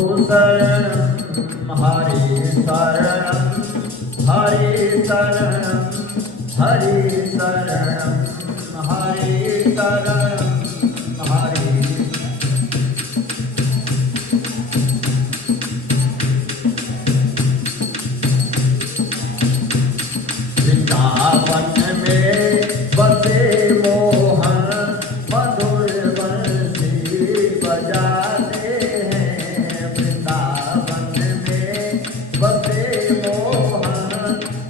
शरणं हरे शरणं हरे शरणं हरे शरणं हरे शरणं हरे वृंदावन में बसे मोहन मधुर बंसी बजाते हैं। वृंदावन में बसे मोहन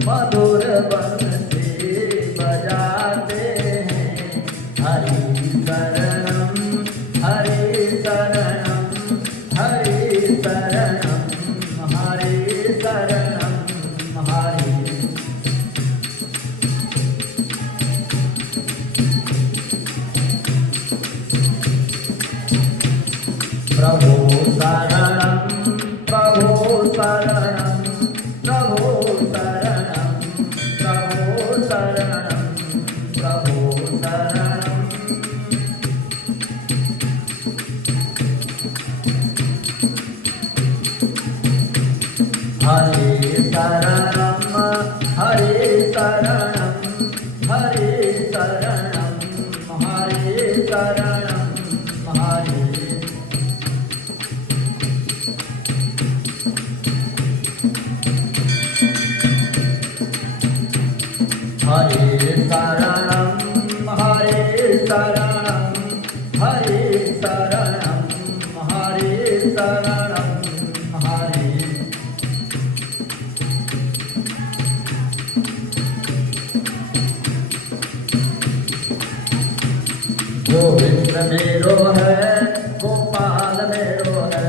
मधुर बंसी बजाते हैं। हरि शरणं हरि शरणं हरि शरणं हरि शरणं हरि प्रभो शरणं प्रभो शरणं प्रभो शरणं प्रभो शरणं प्रभो शरणं हरे शरणं हरे शरणं हरे शरणं हरे शरणं हरे हरे शरणं हरे शरणं हरे शरणं हरे शरणं हरे गोविंद मेरो है गोपाल मेरो है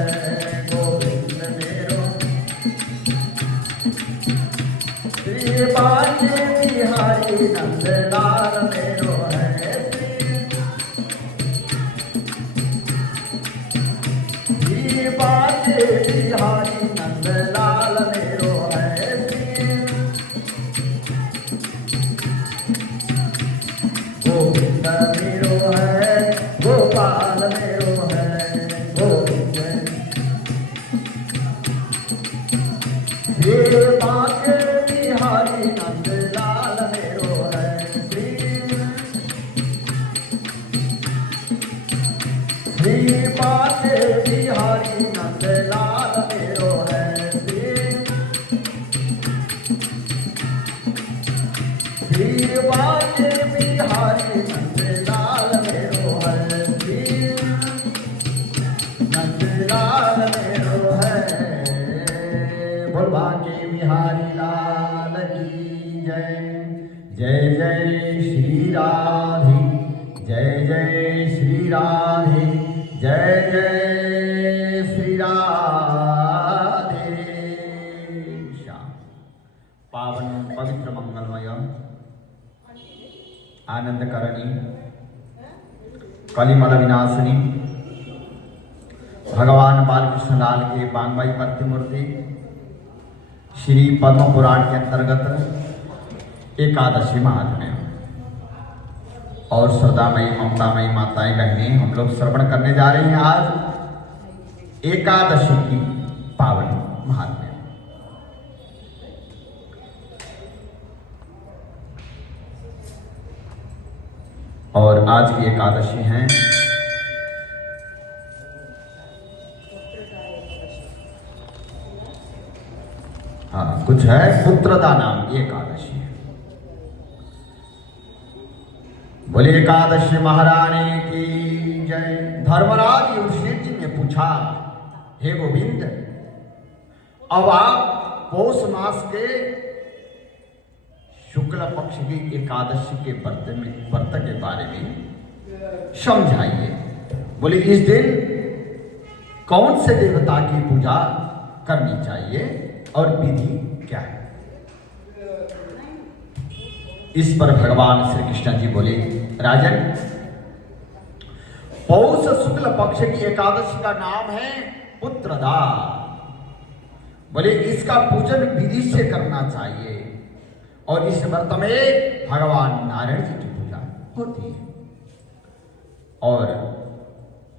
गोविंद मेरो श्री बाजे बिहारी नंदलाल मेरो है श्री बाजे बिहारी नंदलाल मेरो है गोविंद मेरो है गोपाल मेरो है गोविंद श्री बाजे बिहारी नंदलाल मेरो है श्री बाजे बिहारी नंदलाल मेरो है श्री बाजे बिहारी नंदलाल मेरो है नंदलाल मेरो है। बोल बाके बिहारी लाल की जय जय जय श्री राधे जय जय श्री राधे जय जय श्री राधे श्याम। पावन पवित्र मंगलमय आनंद करणी कलिमल विनाशिनी भगवान बालकृष्ण लाल के बांगबाई प्रतिमूर्ति श्री पद्म पुराण के अंतर्गत एकादशी महात्म्य और श्रद्धामयी ममतामयी माताएं बहनें हम लोग श्रवण करने जा रहे हैं आज एकादशी की पावन महात्म्य। और आज की एकादशी है हाँ कुछ है पुत्रदा नाम की एकादशी है। बोले एकादशी महारानी की जय। धर्मराज युधिष्ठिर जी ने पूछा हे गोविंद अब आप पौष मास के शुक्ल पक्ष की एकादशी के व्रत के बारे में समझाइए। बोले इस दिन कौन से देवता की पूजा करनी चाहिए और विधि क्या है। इस पर भगवान श्री कृष्ण जी बोले राजन पौष शुक्ल पक्ष की एकादशी का नाम है पुत्रदा। बोले इसका पूजन विधि से करना चाहिए और इस व्रत में भगवान नारायण जी की पूजा होती है और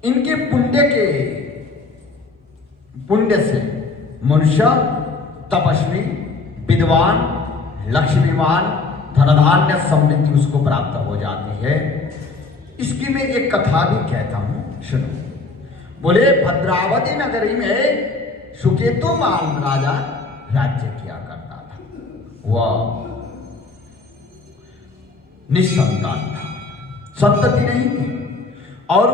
इनके पुण्य के पुण्य से मनुष्य तपस्वी, विद्वान, लक्ष्मीवान, धनधान्य समृद्धि उसको प्राप्त हो जाती है। इसकी मैं एक कथा भी कहता हूं, सुनो। बोले भद्रावती नगरी में सुकेतु माल राजा राज्य किया करता था। वह निसंतान था, संतति नहीं थी, और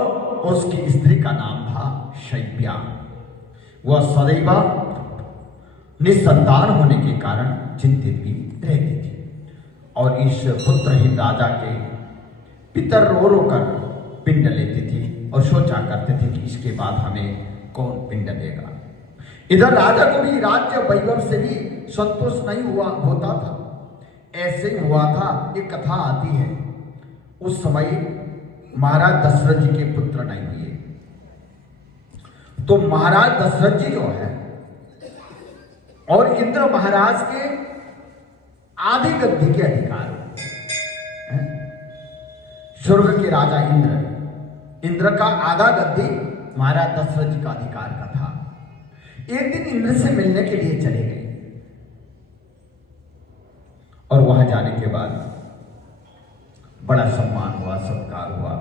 उसकी स्त्री का नाम था शैब्या। वह सदैव निसंतान होने के कारण चिंतित भी रहती थी, और इस पुत्रहीन राजा के पितर रो रो कर पिंड लेती थी और सोचा करते थे कि इसके बाद हमें कौन पिंड देगा। इधर राजा को भी राज्य वैभव से भी संतोष नहीं होता था। ऐसे ही हुआ था, एक कथा आती है, उस समय महाराज दशरथ जी के पुत्र नहीं हुए, तो महाराज दशरथ जी जो है और इंद्र महाराज के आधी गद्दी के अधिकार, स्वर्ग के राजा इंद्र का आधा गद्दी महाराज दशरथ जी का अधिकार का था। एक दिन इंद्र से मिलने के लिए चले गए, और वहां जाने के बाद बड़ा सम्मान हुआ, सत्कार हुआ,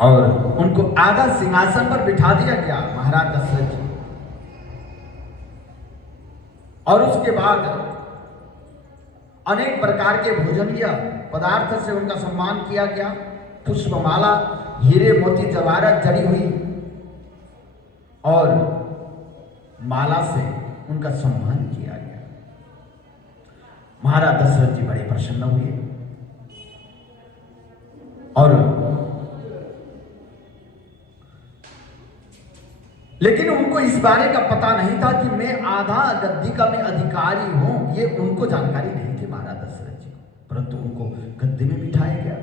और उनको आधा सिंहासन पर बिठा दिया गया महाराज दशरथ जी। और उसके बाद अनेक प्रकार के भोजनीय पदार्थ से उनका सम्मान किया गया। पुष्पमाला, हीरे मोती जवाहरात जड़ी हुई और माला से उनका सम्मान किया गया। महाराज दशरथ जी बड़े प्रसन्न हुए, और लेकिन उनको इस बारे का पता नहीं था कि मैं आधा गद्दी का मैं अधिकारी हूं। ये उनको जानकारी नहीं थी महाराज दशरथ जी को, परंतु उनको गद्दी में बिठाया गया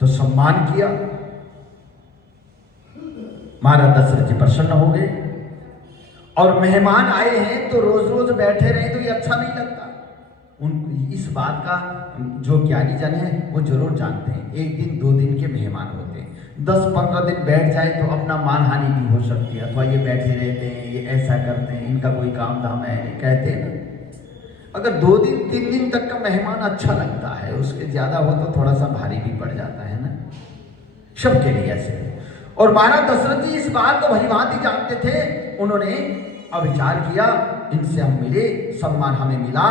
तो सम्मान किया। महाराज दशरथ जी प्रसन्न हो गए, और मेहमान आए हैं तो रोज रोज बैठे रहे तो ये अच्छा नहीं लगता। उन इस बात का जो ज्ञानी जन है वो जरूर जानते हैं, एक दिन दो दिन के मेहमान होते हैं, 10-15 दिन बैठ जाए तो अपना मानहानि भी हो सकती है, अथवा ये बैठे रहते हैं, ये ऐसा करते हैं, इनका कोई काम धाम है नहीं, कहते हैं ना। अगर 2 दिन 3 दिन तक का मेहमान अच्छा लगता है, उसके ज्यादा हो तो थोड़ा सा भारी भी पड़ जाता है ना, सबके लिए ऐसे। और महाराज दशरथ जी इस बात को भलीभांति जानते थे। उन्होंने अविचार किया, इनसे हम मिले, सम्मान हमें मिला,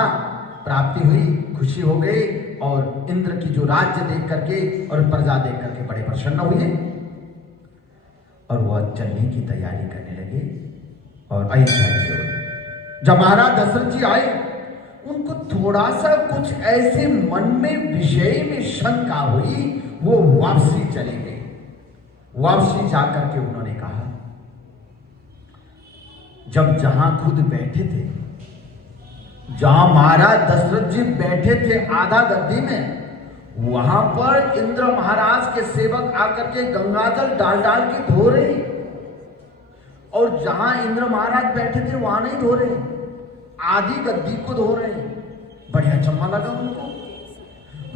प्राप्ति हुई, खुशी हो गई, और इंद्र की जो राज्य देख करके और प्रजा देख करके बड़े प्रसन्न हुए, और वह चलने की तैयारी करने लगे। और अयोध्या की ओर जब महाराज दशरथ जी आए, उनको थोड़ा सा कुछ ऐसे मन में विषय में शंका हुई, वो वापसी चले गए। वापसी जाकर के उन्होंने कहा, जब जहां खुद बैठे थे, जहां महाराज दशरथ जी बैठे थे आधा गद्दी में, वहां पर इंद्र महाराज के सेवक आकर के गंगाजल डाल डाल के धो रहे, और जहां इंद्र महाराज बैठे थे वहां नहीं धो रहे, आधी गद्दी को धो रहे। बड़ी अचंभा लगा उनको,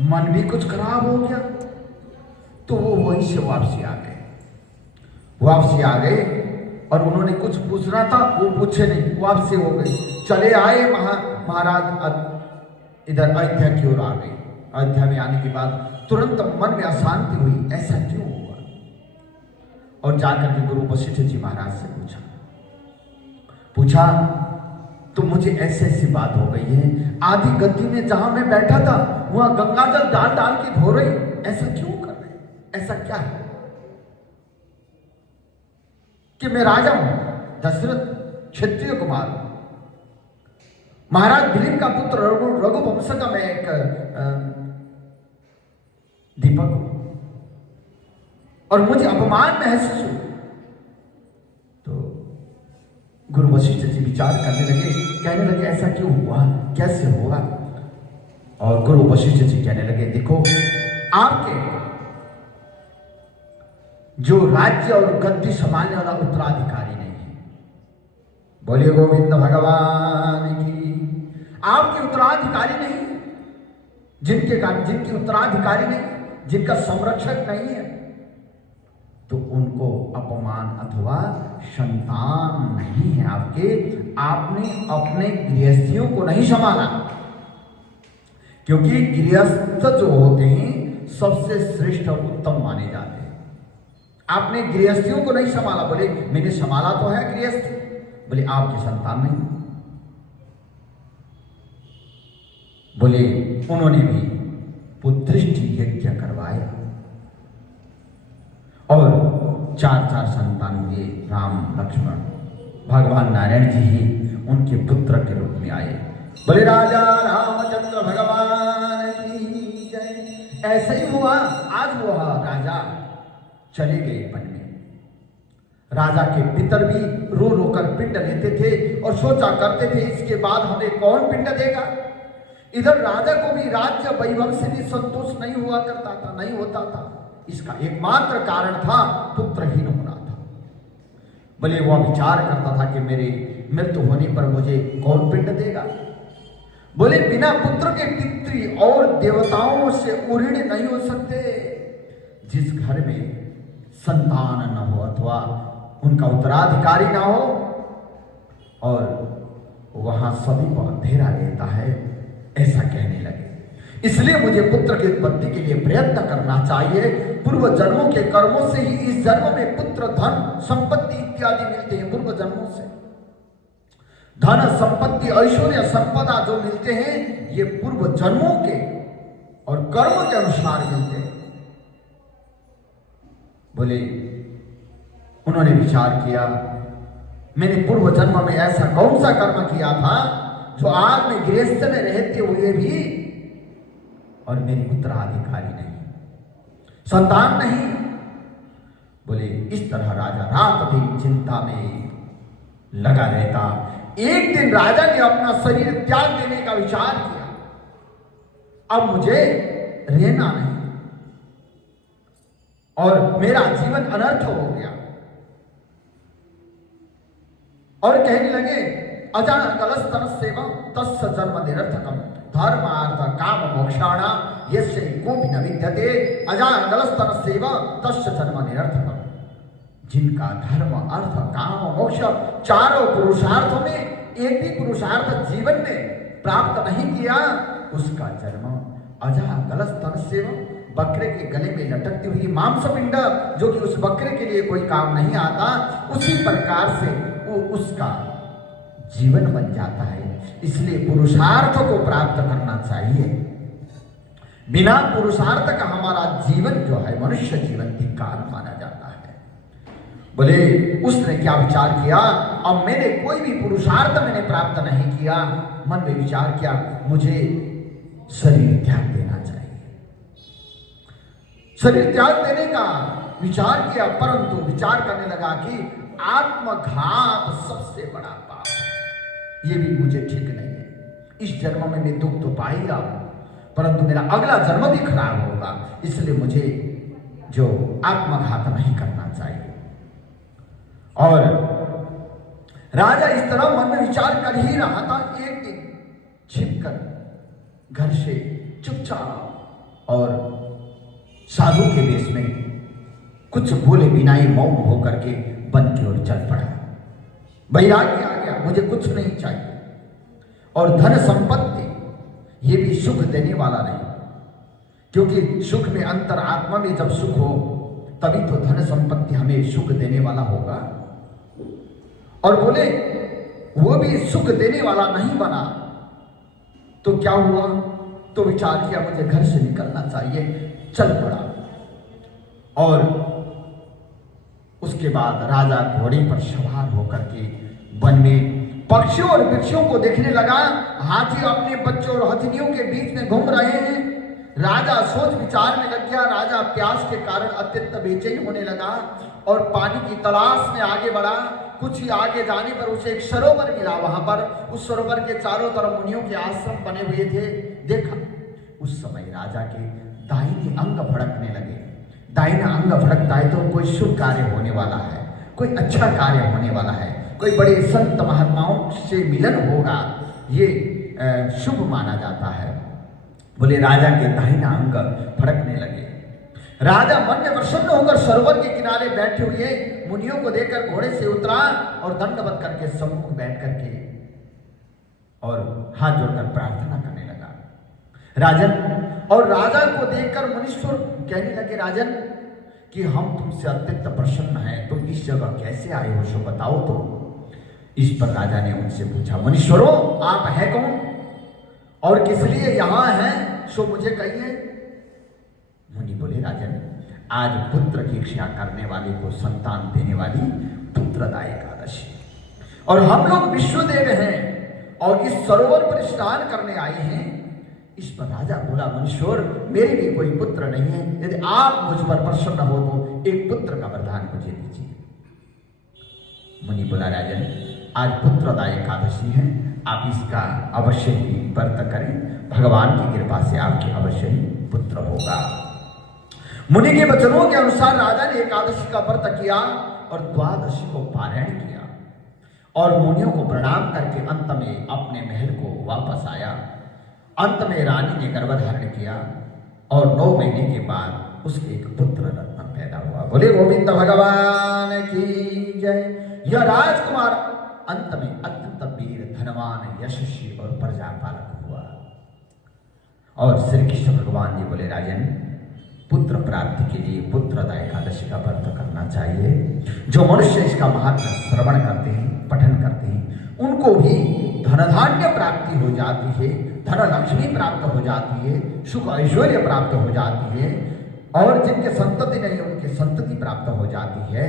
मन भी कुछ खराब हो गया, तो वो वहीं से वापसी आ गए। वापसी आ गए और उन्होंने कुछ पूछना था, वो पूछे नहीं, वापसी हो गई। चले आए महाराज इधर अयोध्या की ओर आ गए। अयोध्या में आने के बाद तुरंत मन में अशांति हुई, ऐसा क्यों हुआ? और जाकर के गुरु वशिष्ठ जी महाराज से पूछा तो मुझे ऐसी ऐसी बात हो गई है, आधी गद्दी में जहां मैं बैठा था वहां गंगाजल डाल डाल के धो रहे, ऐसा क्यों कर रहे, ऐसा क्या है कि मैं राजा हूं, दशरथ क्षत्रिय कुमार, महाराज दिलीप का पुत्र, रघुवंश का मैं एक दीपक हूं, और मुझे अपमान महसूस हुआ। तो गुरु वशिष्ठ जी विचार करने लगे, कहने लगे ऐसा क्यों हुआ, कैसे हुआ? और गुरु वशिष्ठ जी कहने लगे, देखो आपके जो राज्य और गद्दी संभालने वाला उत्तराधिकारी नहीं है। बोलिए गोविंद भगवान की। आपके उत्तराधिकारी नहीं है, जिनकी उत्तराधिकारी नहीं, जिनका संरक्षक नहीं है, उनको अपमान अथवा संतान नहीं है आपके। आपने अपने गृहस्थियों को नहीं संभाला, क्योंकि गृहस्थ जो होते हैं सबसे श्रेष्ठ और उत्तम माने जाते हैं। आपने गृहस्थियों को नहीं संभाला। बोले मैंने संभाला तो है गृहस्थ, बोले आपकी संतान नहीं। बोले उन्होंने भी पुत्रष्टि यज्ञ करवाए और 4 संतान हुए। राम लक्ष्मण भगवान नारायण जी ही उनके पुत्र के रूप में आए। बोले राजा रामचंद्र भगवान की जय। ऐसे ही हुआ, आज वह राजा चले गए वन में। राजा के पितर भी रो रो कर पिंड लेते थे और सोचा करते थे इसके बाद हमें कौन पिंड देगा। इधर राजा को भी राज्य वैभव से भी संतोष नहीं हुआ करता था, नहीं होता था। इसका एकमात्र कारण था पुत्रहीन होना था। बोले वह विचार करता था कि मेरे मृत्यु होने पर मुझे कौन पिंड देगा। बोले बिना पुत्र के पितृ और देवताओं से ऊऋण नहीं हो सकते। जिस घर में संतान न हो अथवा उनका उत्तराधिकारी ना हो और वहां सभी को अंधेरा रहता है, ऐसा कहने लगे। इसलिए मुझे पुत्र की उत्पत्ति के लिए प्रयत्न करना चाहिए। पूर्व जन्मों के कर्मों से ही इस जन्म में पुत्र, धन, संपत्ति इत्यादि मिलते हैं। पूर्व जन्मों से धन, संपत्ति, ऐश्वर्य, संपदा जो मिलते हैं ये पूर्व जन्मों के और कर्मों के अनुसार मिलते हैं। बोले उन्होंने विचार किया मैंने पूर्व जन्म में ऐसा कौन सा कर्म किया था जो आज मैं गृहस्थ में रहते हुए भी और मेरी उत्तराधिकारी नहीं, संतान नहीं। बोले इस तरह राजा रात दिन चिंता में लगा रहता। एक दिन राजा ने अपना शरीर त्याग देने का विचार किया। अब मुझे रहना नहीं और मेरा जीवन अनर्थ हो गया। और कहने लगे अजान कलस्तन सेवा तस्य जन्म निरर्थकम धर्मार्थ काम मोक्षाणा यस्य कोपि न विद्यते अजान कलस्तन सेवा तस्य जन्म निरर्थकम। जिनका धर्म, अर्थ, काम, मोक्ष चारों पुरुषार्थों में एक भी पुरुषार्थ जीवन में प्राप्त नहीं किया, उसका जन्म अजा गलस्तन सेवा, बकरे के गले में लटकती हुई मांस पिंड जो कि उस बकरे के लिए कोई काम नहीं आता, उसी प्रकार से वो उसका जीवन बन जाता है। इसलिए पुरुषार्थ को प्राप्त करना चाहिए। बिना पुरुषार्थ का हमारा जीवन जो है मनुष्य जीवन धिक्कार माना जाता है। बोले उसने क्या विचार किया, अब मैंने कोई भी पुरुषार्थ मैंने प्राप्त नहीं किया। मन में विचार किया मुझे शरीर त्याग देना चाहिए। शरीर त्याग देने का विचार किया, परंतु विचार करने लगा कि आत्मघात सबसे बड़ा पाप है, ये भी मुझे ठीक नहीं है। इस जन्म में मैं दुख तो पाएगा, परंतु मेरा अगला जन्म भी खराब होगा, इसलिए मुझे जो आत्मघात नहीं करना चाहिए। और राजा इस तरह मन में विचार कर ही रहा था। एक दिन छिपकर घर से चुपचाप और साधु के वेश में कुछ बोले बिना ही मौन होकर के वन की ओर चल पड़ा। वैराग्य आ गया, मुझे कुछ नहीं चाहिए और धन संपत्ति ये भी सुख देने वाला नहीं, क्योंकि सुख में अंतर आत्मा में जब सुख हो तभी तो धन संपत्ति हमें सुख देने वाला होगा। और बोले वो भी सुख देने वाला नहीं बना तो क्या हुआ, तो विचार किया मुझे घर से निकलना चाहिए, चल पड़ा। और उसके बाद राजा घोड़े पर सवार होकर के वन में पक्षियों और वृक्षों को देखने लगा। हाथी अपने बच्चों और हथनियों के बीच में घूम रहे हैं। राजा सोच विचार में लग गया। राजा प्यास के कारण अत्यंत बेचैन होने लगा और पानी की तलाश में आगे बढ़ा। कुछ ही आगे जाने पर उसे एक सरोवर मिला। वहां पर उस सरोवर के चारों तरफ मुनियों के आश्रम बने हुए थे। देखा उस समय राजा के दाहिने अंग भड़कने लगे। दाहिना अंग भड़कता है तो कोई शुभ कार्य होने वाला है, कोई अच्छा कार्य होने वाला है, कोई बड़े संत महात्माओं से मिलन होगा, ये शुभ माना जाता है। बोले राजा के दाहिना अंग फड़कने लगे। राजा मन में प्रसन्न होकर सरोवर के किनारे बैठे हुए मुनियों को देखकर घोड़े से उतरा और दंडवत करके सम्मुख बैठ करके और हाथ जोड़कर प्रार्थना करने लगा। राजन, और राजा को देखकर मुनीश्वर कहने लगे, राजन कि हम तुमसे अत्यंत प्रसन्न हैं, तुम इस जगह कैसे आए हो सो बताओ तो। इस पर राजा ने उनसे पूछा, मुनीश्वरों आप हैं कौन और किस लिए यहाँ हैं सो मुझे कहिए। मुनि बोले, राजन आज पुत्र की इच्छा करने वाले को संतान देने वाली पुत्रदा एकादशी, और हम लोग विश्वदेव हैं और इस सरोवर पर स्नान करने आए हैं। इस पर राजा बोला, मुनीश्वर मेरे भी कोई पुत्र नहीं है, यदि आप मुझ पर प्रसन्न हो तो एक पुत्र का वरदान मुझे दीजिए। मुनि बोला, राजन आज पुत्रदा एकादशी है, आप इसका अवश्य ही व्रत करें, भगवान की कृपा से आपके अवश्य ही पुत्र होगा। मुनि के वचनों के अनुसार राजा ने एकादशी का व्रत किया और द्वादशी को पारायण किया और मुनियों को प्रणाम करके अंत में अपने महल को वापस आया। अंत में रानी ने गर्भधारण किया और 9 महीने के बाद उसके एक पुत्र रत्न पैदा हुआ। बोले गोविंद भगवान की जय। यह राजकुमार अंत में अत्यंत वीर, धनवान, यशस्वी और प्रजापालक हुआ। और श्री कृष्ण भगवान जी बोले, राजन पुत्र प्राप्ति के लिए पुत्रदा एकादशी का व्रत करना चाहिए। जो मनुष्य इसका महात्म्य श्रवण करते हैं, पठन करते हैं, उनको भी धनधान्य प्राप्ति हो जाती है, धन लक्ष्मी प्राप्त हो जाती है, सुख ऐश्वर्य प्राप्त हो जाती है, और जिनके संतति नहीं उनकी संतति प्राप्त हो जाती है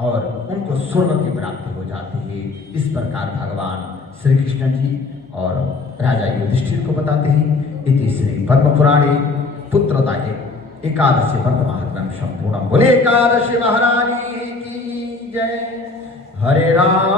और उनको स्वर्ग की प्राप्ति हो जाती है। इस प्रकार भगवान श्री कृष्ण जी और राजा युधिष्ठिर को बताते हैं। इति श्री पद्म पुराणे पुत्रदा एकादशी व्रत महात्म्यम संपूर्ण। बोले एकादशी महारानी की जय। हरे राम